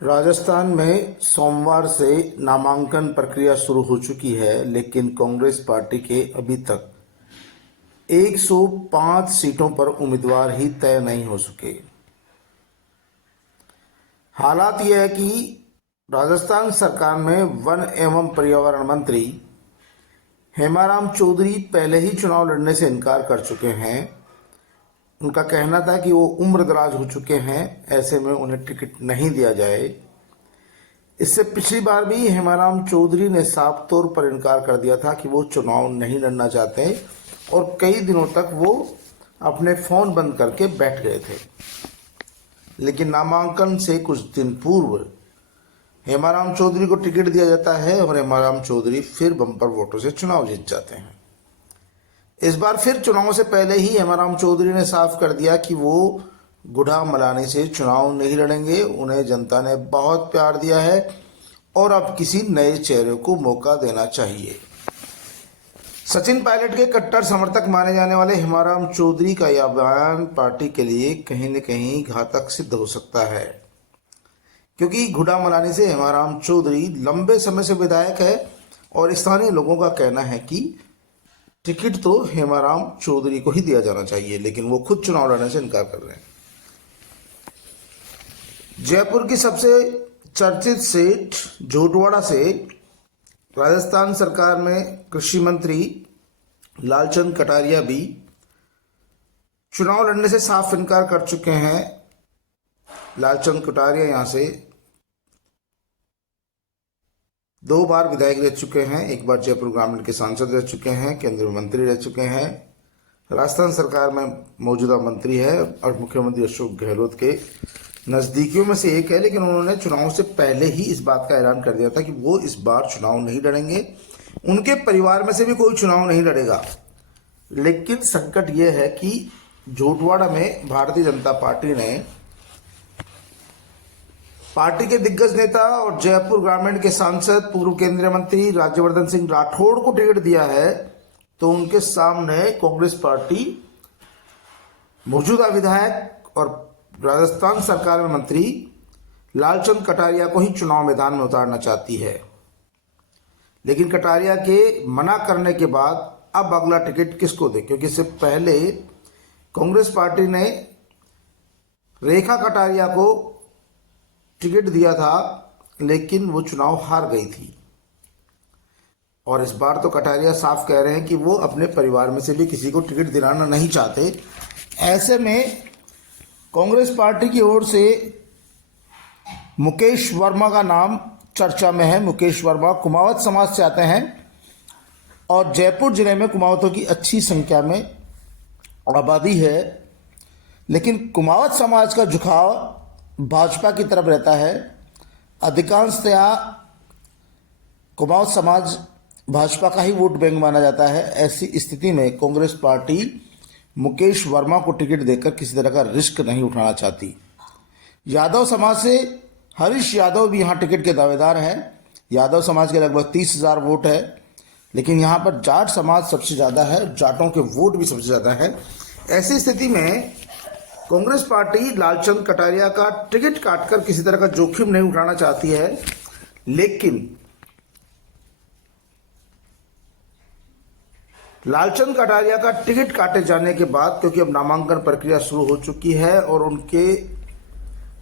राजस्थान में सोमवार से नामांकन प्रक्रिया शुरू हो चुकी है, लेकिन कांग्रेस पार्टी के अभी तक 105 सीटों पर उम्मीदवार ही तय नहीं हो सके। हालात यह है कि राजस्थान सरकार में वन एवं पर्यावरण मंत्री हेमाराम चौधरी पहले ही चुनाव लड़ने से इनकार कर चुके हैं। उनका कहना था कि वो उम्र दराज हो चुके हैं, ऐसे में उन्हें टिकट नहीं दिया जाए। इससे पिछली बार भी हेमाराम चौधरी ने साफ तौर पर इनकार कर दिया था कि वो चुनाव नहीं लड़ना चाहते और कई दिनों तक वो अपने फ़ोन बंद करके बैठ गए थे। लेकिन नामांकन से कुछ दिन पूर्व हेमाराम चौधरी को टिकट दिया जाता है और हेमाराम चौधरी फिर बम्पर वोटों से चुनाव जीत जाते हैं। इस बार फिर चुनाव से पहले ही हेमाराम चौधरी ने साफ कर दिया कि वो गुढ़ा मलाने से चुनाव नहीं लड़ेंगे। उन्हें जनता ने बहुत प्यार दिया है और अब किसी नए चेहरे को मौका देना चाहिए। सचिन पायलट के कट्टर समर्थक माने जाने वाले हेमाराम चौधरी का यह बयान पार्टी के लिए कहीं न कहीं घातक सिद्ध हो सकता है, क्योंकि गुढ़ा मलाने से हेमाराम चौधरी लंबे समय से विधायक है और स्थानीय लोगों का कहना है कि टिकट तो हेमाराम चौधरी को ही दिया जाना चाहिए, लेकिन वो खुद चुनाव लड़ने से इनकार कर रहे हैं। जयपुर की सबसे चर्चित सीट झोटवाड़ा से राजस्थान सरकार में कृषि मंत्री लालचंद कटारिया भी चुनाव लड़ने से साफ इनकार कर चुके हैं। लालचंद कटारिया यहां से 2 बार विधायक रह चुके हैं, एक बार जयपुर ग्रामीण के सांसद रह चुके हैं, केंद्रीय मंत्री रह चुके हैं, राजस्थान सरकार में मौजूदा मंत्री है और मुख्यमंत्री अशोक गहलोत के नज़दीकियों में से एक है। लेकिन उन्होंने चुनाव से पहले ही इस बात का ऐलान कर दिया था कि वो इस बार चुनाव नहीं लड़ेंगे, उनके परिवार में से भी कोई चुनाव नहीं लड़ेगा। लेकिन संकट ये है कि झोटवाड़ा में भारतीय जनता पार्टी ने पार्टी के दिग्गज नेता और जयपुर ग्रामीण के सांसद पूर्व केंद्रीय मंत्री राज्यवर्धन सिंह राठौड़ को टिकट दिया है, तो उनके सामने कांग्रेस पार्टी मौजूदा विधायक और राजस्थान सरकार में मंत्री लालचंद कटारिया को ही चुनाव मैदान में उतारना चाहती है। लेकिन कटारिया के मना करने के बाद अब अगला टिकट किसको दे, क्योंकि इससे पहले कांग्रेस पार्टी ने रेखा कटारिया को टिकट दिया था, लेकिन वो चुनाव हार गई थी। और इस बार तो कटारिया साफ कह रहे हैं कि वो अपने परिवार में से भी किसी को टिकट दिलाना नहीं चाहते। ऐसे में कांग्रेस पार्टी की ओर से मुकेश वर्मा का नाम चर्चा में है। मुकेश वर्मा कुमावत समाज से आते हैं और जयपुर जिले में कुमावतों की अच्छी संख्या में आबादी है, लेकिन कुमावत समाज का झुकाव भाजपा की तरफ रहता है। अधिकांशतया कुमावत समाज भाजपा का ही वोट बैंक माना जाता है। ऐसी स्थिति में कांग्रेस पार्टी मुकेश वर्मा को टिकट देकर किसी तरह का रिस्क नहीं उठाना चाहती। यादव समाज से हरीश यादव भी यहाँ टिकट के दावेदार हैं। यादव समाज के लगभग 30,000 वोट है, लेकिन यहाँ पर जाट समाज सबसे ज़्यादा है, जाटों के वोट भी सबसे ज़्यादा है। ऐसी स्थिति में कांग्रेस पार्टी लालचंद कटारिया का टिकट काटकर किसी तरह का जोखिम नहीं उठाना चाहती है। लेकिन लालचंद कटारिया का टिकट काटे जाने के बाद, क्योंकि अब नामांकन प्रक्रिया शुरू हो चुकी है और उनके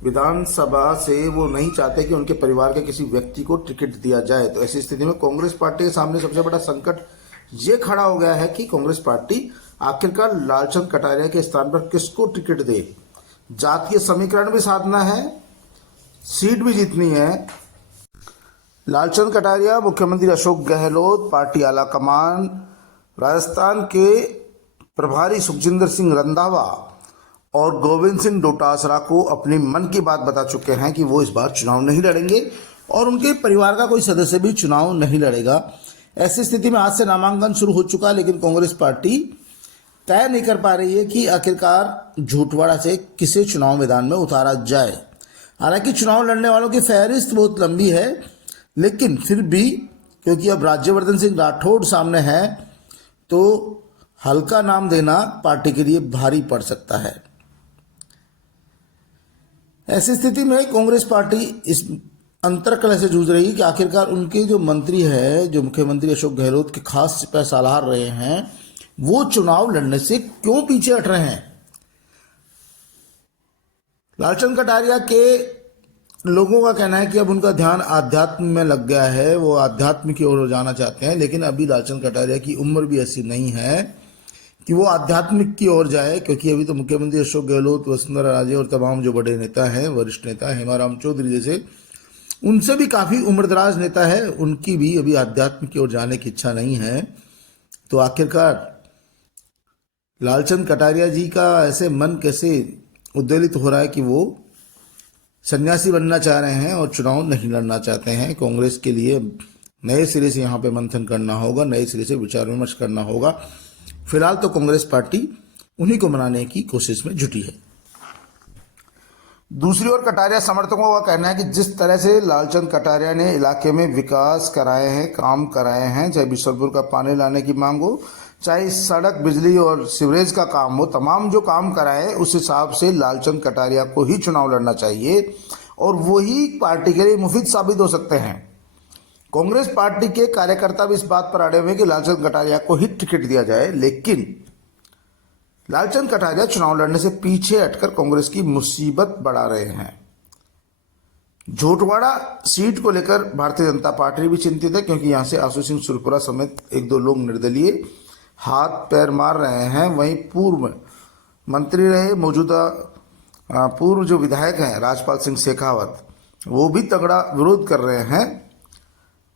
विधानसभा से वो नहीं चाहते कि उनके परिवार के किसी व्यक्ति को टिकट दिया जाए, तो ऐसी स्थिति में कांग्रेस पार्टी के सामने सबसे बड़ा संकट ये खड़ा हो गया है कि कांग्रेस पार्टी आखिरकार लालचंद कटारिया के स्थान पर किसको टिकट दे। जातीय समीकरण भी साधना है, सीट भी जीतनी है। लालचंद कटारिया, मुख्यमंत्री अशोक गहलोत, पार्टी आला कमान, राजस्थान के प्रभारी सुखजिंदर सिंह रंधावा और गोविंद सिंह डोटासरा को अपनी मन की बात बता चुके हैं कि वो इस बार चुनाव नहीं लड़ेंगे और उनके परिवार का कोई सदस्य भी चुनाव नहीं लड़ेगा। ऐसी स्थिति में आज से नामांकन शुरू हो चुका है, लेकिन कांग्रेस पार्टी तय नहीं कर पा रही है कि आखिरकार झोटवाड़ा से किसे चुनाव मैदान में उतारा जाए। हालांकि चुनाव लड़ने वालों की फहरिस्त बहुत लंबी है, लेकिन फिर भी क्योंकि अब राज्यवर्धन सिंह राठौड़ सामने है, तो हल्का नाम देना पार्टी के लिए भारी पड़ सकता है। ऐसी स्थिति में कांग्रेस पार्टी इस अंतर्कलह से जूझ रही कि आखिरकार उनके जो मंत्री है, जो मुख्यमंत्री अशोक गहलोत के खास सिपह सालार रहे हैं, वो चुनाव लड़ने से क्यों पीछे हट रहे हैं। लालचंद कटारिया के लोगों का कहना है कि अब उनका ध्यान आध्यात्म में लग गया है, वो आध्यात्म की ओर जाना चाहते हैं, लेकिन अभी लालचंद कटारिया की उम्र भी ऐसी नहीं है कि वो आध्यात्मिक की ओर जाए, क्योंकि अभी तो मुख्यमंत्री अशोक गहलोत, वसुंधरा राजे और तमाम जो बड़े नेता हैं, वरिष्ठ नेता हेमाराम चौधरी जैसे, उनसे भी काफ़ी उम्रदराज नेता है, उनकी भी अभी आध्यात्म की ओर जाने की इच्छा नहीं है। तो आखिरकार लालचंद कटारिया जी का ऐसे मन कैसे उद्वेलित हो रहा है कि वो सन्यासी बनना चाह रहे हैं और चुनाव नहीं लड़ना चाहते हैं। कांग्रेस के लिए नए सिरे से यहाँ पे मंथन करना होगा, नए सिरे से विचार विमर्श करना होगा। फिलहाल तो कांग्रेस पार्टी उन्हीं को मनाने की कोशिश में जुटी है। दूसरी ओर कटारिया समर्थकों का कहना है कि जिस तरह से लालचंद कटारिया ने इलाके में विकास कराए हैं, काम कराए हैं, चाहे बिशनपुर का पानी लाने की मांग हो, चाहे सड़क, बिजली और सीवरेज का काम हो, तमाम जो काम कराए, उस हिसाब से लालचंद कटारिया को ही चुनाव लड़ना चाहिए और वही पार्टी के लिए मुफीद साबित हो सकते हैं। कांग्रेस पार्टी के कार्यकर्ता भी इस बात पर अड़े हुए कि लालचंद कटारिया को ही टिकट दिया जाए, लेकिन लालचंद कटारिया चुनाव लड़ने से पीछे हटकर कांग्रेस की मुसीबत बढ़ा रहे हैं। झोटवाड़ा सीट को लेकर भारतीय जनता पार्टी भी चिंतित है, क्योंकि यहां से आशु सिंह सुरपुरा समेत एक दो लोग निर्दलीय हाथ पैर मार रहे हैं। वहीं पूर्व मंत्री रहे, मौजूदा पूर्व जो विधायक हैं राजपाल सिंह शेखावत, वो भी तगड़ा विरोध कर रहे हैं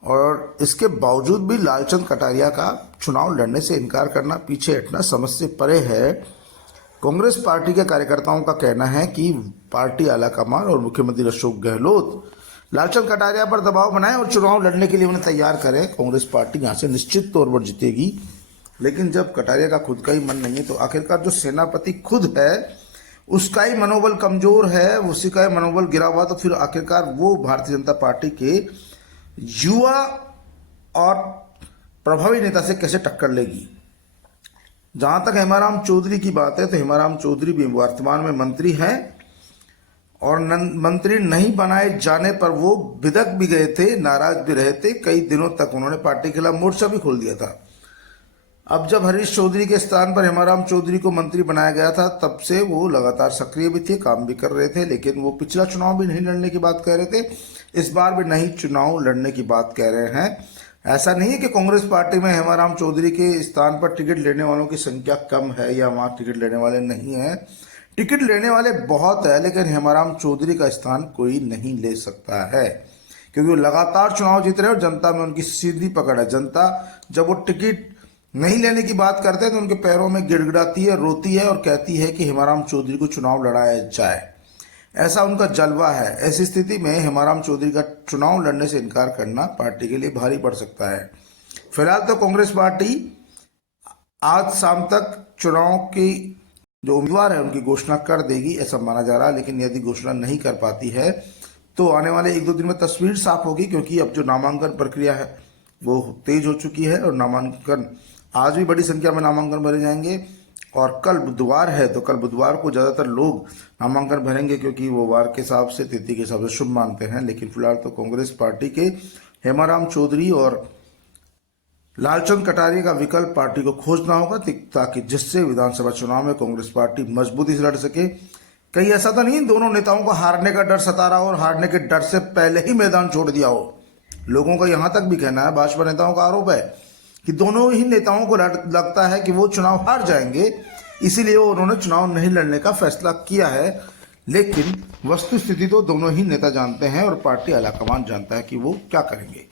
और इसके बावजूद भी लालचंद कटारिया का चुनाव लड़ने से इनकार करना, पीछे हटना समझ से परे है। कांग्रेस पार्टी के कार्यकर्ताओं का कहना है कि पार्टी आलाकमान और मुख्यमंत्री अशोक गहलोत लालचंद कटारिया पर दबाव बनाएं और चुनाव लड़ने के लिए उन्हें तैयार करें। कांग्रेस पार्टी यहां से निश्चित तौर पर जीतेगी, लेकिन जब कटारिया का खुद का ही मन नहीं है तो आखिरकार जो सेनापति खुद है उसका ही मनोबल कमजोर है, उसी का ही मनोबल गिरा हुआ, तो फिर आखिरकार वो भारतीय जनता पार्टी के युवा और प्रभावी नेता से कैसे टक्कर लेगी। जहां तक हेमाराम चौधरी की बात है तो हेमाराम चौधरी भी वर्तमान में मंत्री हैं और मंत्री नहीं बनाए जाने पर वो बिदक भी गए थे, नाराज भी रहे थे। कई दिनों तक उन्होंने पार्टी के खिलाफ मोर्चा भी खोल दिया था। अब जब हरीश चौधरी के स्थान पर हेमाराम चौधरी को मंत्री बनाया गया था, तब से वो लगातार सक्रिय भी थे, काम भी कर रहे थे, लेकिन वो पिछला चुनाव भी नहीं लड़ने की बात कह रहे थे, इस बार भी नहीं चुनाव लड़ने की बात कह रहे हैं। ऐसा नहीं है कि कांग्रेस पार्टी में हेमाराम चौधरी के स्थान पर टिकट लेने वालों की संख्या कम है या वहां टिकट लेने वाले नहीं है। टिकट लेने वाले बहुत है, लेकिन हेमाराम चौधरी का स्थान कोई नहीं ले सकता है, क्योंकि वो लगातार चुनाव जीत रहे हैं और जनता में उनकी सीधी पकड़ है। जनता जब वो टिकट नहीं लेने की बात करते हैं तो उनके पैरों में गिड़गिड़ाती है, रोती है और कहती है कि हेमाराम चौधरी को चुनाव लड़ाया जाए, ऐसा उनका जलवा है। ऐसी स्थिति में हेमाराम चौधरी का चुनाव लड़ने से इनकार करना पार्टी के लिए भारी पड़ सकता है। फिलहाल तो कांग्रेस पार्टी आज शाम तक चुनाव की जो उम्मीदवार है उनकी घोषणा कर देगी, ऐसा माना जा रहा है, लेकिन यदि घोषणा नहीं कर पाती है तो आने वाले एक दो दिन में तस्वीर साफ होगी, क्योंकि अब जो नामांकन प्रक्रिया है वो तेज हो चुकी है और नामांकन आज भी बड़ी संख्या में नामांकन भरे जाएंगे और कल बुधवार है तो कल बुधवार को ज़्यादातर लोग नामांकन भरेंगे, क्योंकि वो वार के हिसाब से, तिथि के हिसाब से शुभ मानते हैं। लेकिन फिलहाल तो कांग्रेस पार्टी के हेमाराम चौधरी और लालचंद कटारिया का विकल्प पार्टी को खोजना होगा, ताकि जिससे विधानसभा चुनाव में कांग्रेस पार्टी मजबूती से लड़ सके। कहीं ऐसा तो नहीं दोनों नेताओं को हारने का डर सता रहा हो और हारने के डर से पहले ही मैदान छोड़ दिया हो। लोगों का यहां तक भी कहना है, भाजपा नेताओं का आरोप है कि दोनों ही नेताओं को लगता है कि वो चुनाव हार जाएंगे, इसीलिए वो उन्होंने चुनाव नहीं लड़ने का फैसला किया है। लेकिन वस्तुस्थिति तो दोनों ही नेता जानते हैं और पार्टी आलाकमान जानता है कि वो क्या करेंगे।